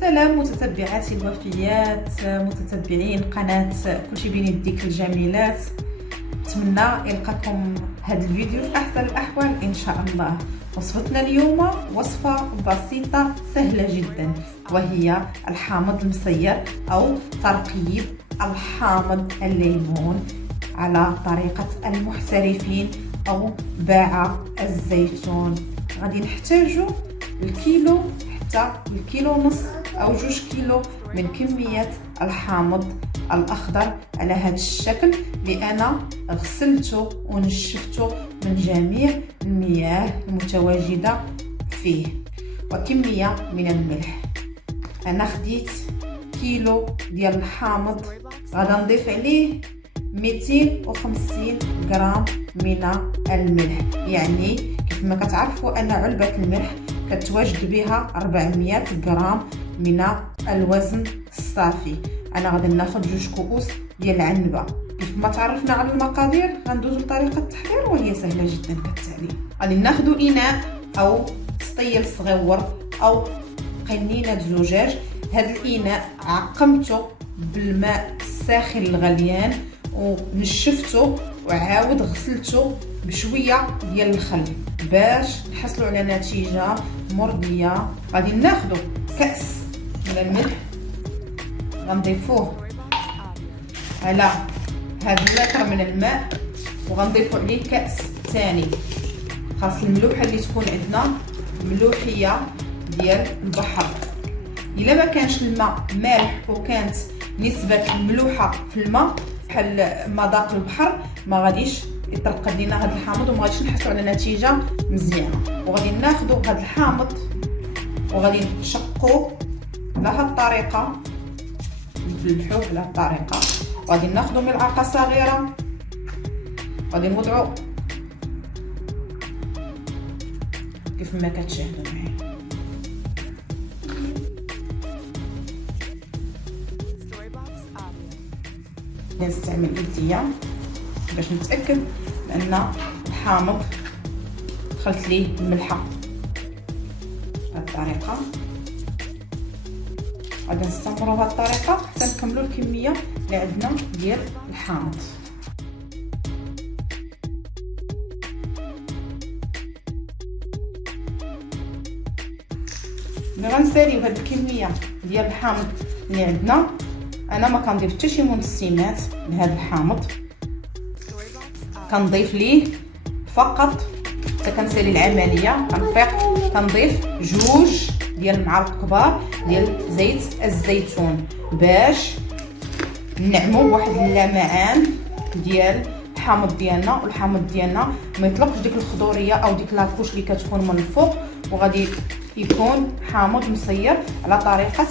سلام متتبعاتي الوفيات، متتبعين قناة كلشي بين يديك الجميلات. نتمنى يلقاكم هذا الفيديو في احسن الاحوال ان شاء الله. وصفتنا اليوم وصفة بسيطة سهلة جدا، وهي الحامض المسير او ترقيب الحامض الليمون على طريقة المحترفين او باع الزيتون. غادي نحتاجو الكيلو حتى الكيلو ونص او 2 كيلو من كمية الحامض الاخضر على هذا الشكل اللي انا غسلته ونشفته من جميع المياه المتواجدة فيه، وكمية من الملح. انا خديت كيلو ديال الحامض، غادا نضيف عليه 250 غرام من الملح. يعني كيف ما كتعرفوا ان علبة الملح كتواجد بها 400 غرام من الوزن الصافي. انا غادي ناخذ 2 كؤوس ديال العنبه. كيف ما تعرفنا على المقادير غندوزو لطريقه التحضير وهي سهله جدا كالتالي. غادي ناخذ اناء او سطيل صغيور او قنينه زجاج. هذا الاناء عقمته بالماء الساخن الغليان ونشفته وعاود غسلته بشويه ديال الخل باش نحصلوا على نتيجه مرضيه. غادي ناخذ كاس من الملح، غنضيفوه على هذا اللتر من الماء وغنضيفوا عليه كاس ثاني. خاص الملوحه اللي تكون عندنا ملوحيه ديال البحر. الا ما كانش الماء مالح وكانت نسبه الملوحه في الماء بحال مذاق البحر ما غاديش يترقد لينا هذا الحامض وما غاديش نحصلوا على نتيجه مزيانه. وغادي ناخذوا هذا الحامض وغادي نشقوه على هذه الطريقه، نفلحوه على هذه الطريقه. وغادي ناخذوا ملعقه صغيره غادي نوضعوا كيف ما كتشاهدوا معايا. نستعمل يديا باش نتاكد ان الحامض دخلت ليه الملحه بهذه الطريقه. غادي نستمروا بهذه الطريقه حتى نكملوا الكميه اللي عندنا ديال الحامض. ملي غنساليو هذه الكميه ديال الحامض اللي عندنا، انا ما كنضيف حتى شي منسمات لهذا الحامض، كنضيف ليه فقط حتى كنسالي العمليه كنضيف 2 ديال المعالق كبار ديال زيت الزيتون باش نعمو بواحد اللمعان ديال الحامض ديالنا. والحامض ديالنا ما يطلقش ديك الخضوريه او ديك لاكوش اللي كتكون من الفوق، وغادي يكون حامض مسير على طريقه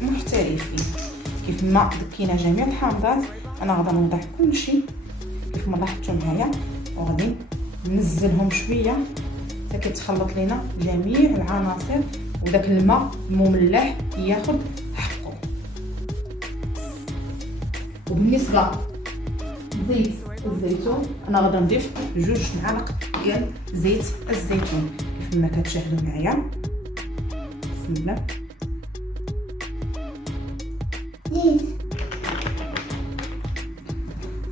المحترفين. كيف ما دكينا جميع الحامضات انا غادي نوضع كلشي كيف ما لاحظتوا معايا، وغادي ننزلهم شويه حتى كيتخلط لينا جميع العناصر وداك الماء المملح ياخذ حقه. وبالنسبه لزيت الزيتون انا غادي نضيف 2 معالق ديال زيت الزيتون كيف ما كتشاهدوا معايا. بسم الله.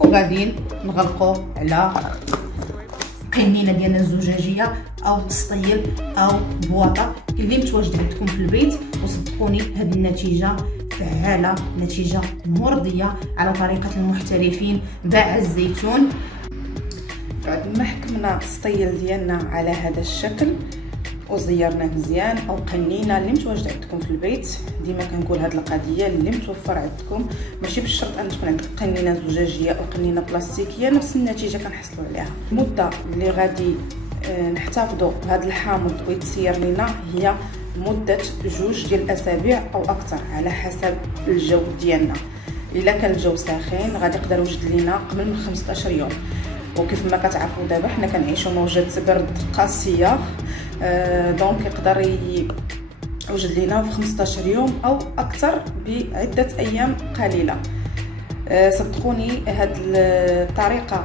وغادي نغلقوا على قنينه ديالنا الزجاجيه او سطيل او بواطه اللي متواجد عندكم في البيت. وصدقوني هذه النتيجه فعاله، نتيجه مرضيه على طريقه المحترفين باع الزيتون. بعد ما حكمنا السطيل ديالنا على هذا الشكل وزيرناه مزيان او قنينه اللي متواجد عندكم في البيت، ديما كنقول هذه القضيه اللي متوفر عندكم ماشي بالشرط ان تكون عندك قنينه زجاجيه او قنينه بلاستيكيه، نفس النتيجه كنحصلوا عليها. المده اللي غادي نحتفظوا بهذا الحامض ويتسير لنا هي مده 2 ديال الاسابيع او اكثر على حسب الجو ديالنا. الا كان الجو ساخن غادي يقدر يوجد لنا قبل من 15 يوم، وكيف ما كتعرفوا دابا حنا كنعيشوا موجه برد قاسيه، دونك يقدر يوجد لينا في 15 يوم او اكثر بعده ايام قليله. صدقوني هاد الطريقه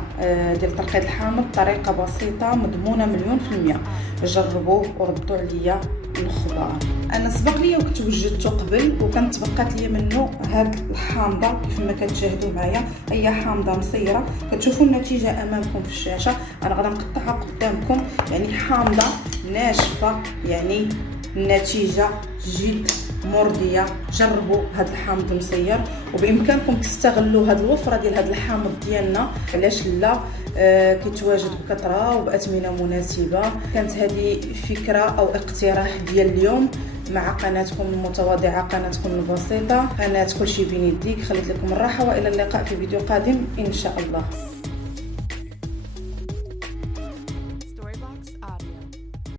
ديال ترقيد الحامض طريقه بسيطه مضمونه 100%. جربوه وردوا عليا الخبار. انا سبق لي وكنت وجدته قبل، وكانت تبقات لي منه هاد الحامضه كيف ما كتشاهدوا معايا. هي حامضه مصيره، كتشوفوا النتيجه امامكم في الشاشه. انا غادي نقطعها قدامكم، يعني حامضه ناشفه، يعني النتيجه جد مرضيه. جربوا هذا الحامض المصير، وبامكانكم تستغلوا هذه الوفره ديال هذا الحامض ديالنا. علاش لا؟ كيتواجد بكثره وباثمنه مناسبه. كانت هذه فكره او اقتراح ديال اليوم مع قناتكم المتواضعه، قناتكم البسيطه، قناه كلشي بين يديك. خليت لكم الراحه والى اللقاء في فيديو قادم ان شاء الله.